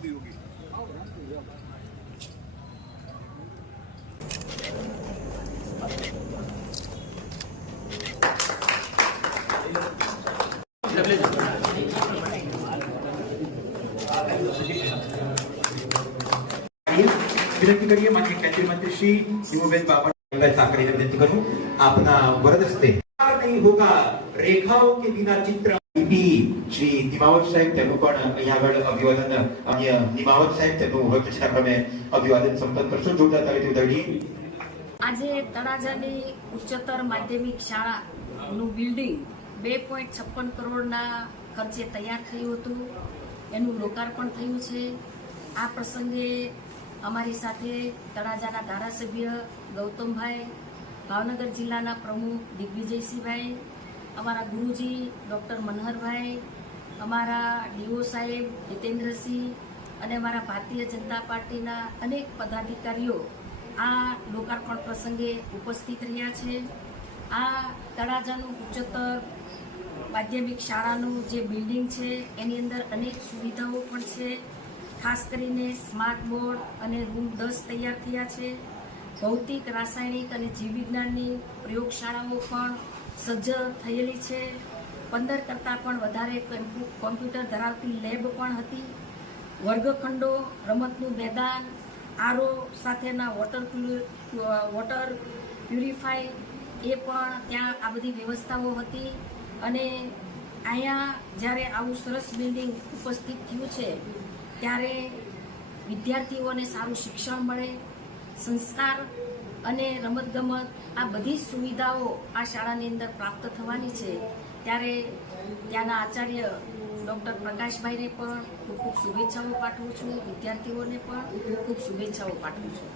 હું આદિયોગી વિનંતી કરીએ માન્ય કેન્દ્રીય મંત્રી શ્રી યુવબેન બાપા સાંકળીને વિનંતી કરું આપના વરદ હસ્તે નહીં હોગા રેખાઓ કે બિના શ્રી નિમાવત સાહેબ તેમનું પણ અહીંયા આગળ અભિવાદન, અન્ય નિમાવત સાહેબ તેમનું વક્તૃત્વ ક્રમે અભિવાદન સંપન્ન કરશો. જોતા તાળીથી વધાવી આજે તળાજાની ઉચ્ચતર માધ્યમિક શાળાનું બિલ્ડિંગ બે પોઈન્ટ છપ્પન કરોડના ખર્ચે તૈયાર થયું હતું. એનું લોકાર્પણ થયું છે. આ પ્રસંગે અમારી સાથે તળાજાના ધારાસભ્ય ગૌતમભાઈ, ભાવનગર જિલ્લાના પ્રમુખ દિગ્વિજયસિંહભાઈ અમારા ગુરુજી, ડૉક્ટર મનહરભાઈ, અમારા ડીઓ સાહેબ, જીતેન્દ્રસિંહ અને અમારા ભારતીય જનતા પાર્ટીના અનેક પદાધિકારીઓ આ લોકાર્પણ પ્રસંગે ઉપસ્થિત રહ્યા છે. આ તળાજાનું ઉચ્ચતર માધ્યમિક શાળાનું જે બિલ્ડિંગ છે, એની અંદર અનેક સુવિધાઓ પણ છે. ખાસ કરીને સ્માર્ટ બોર્ડ અને રૂમ દસ તૈયાર થયા છે. ભૌતિક, રાસાયણિક અને જીવવિજ્ઞાનની પ્રયોગશાળાઓ પણ સજ્જ થયેલી છે. પંદર કરતાં પણ વધારે કમ્પુ- કોમ્પ્યુટર ધરાવતી લેબ પણ હતી. વર્ગખંડો, રમતનું મેદાન, આરો સાથેના વોટર વોટર પ્યુરિફાય એ પણ ત્યાં આ બધી વ્યવસ્થાઓ હતી. અને અહીંયા જ્યારે આવું સરસ બિલ્ડિંગ ઉપસ્થિત થયું છે, ત્યારે વિદ્યાર્થીઓને સારું શિક્ષણ મળે. સંસ્કાર અને રમતગમત આ બધી જ સુવિધાઓ આ શાળાની અંદર પ્રાપ્ત થવાની છે. ત્યારે ત્યાંના આચાર્ય ડૉક્ટર પ્રકાશભાઈને પણ ખૂબ ખૂબ શુભેચ્છાઓ પાઠવું છું, વિદ્યાર્થીઓને પણ ખૂબ શુભેચ્છાઓ પાઠવું છું.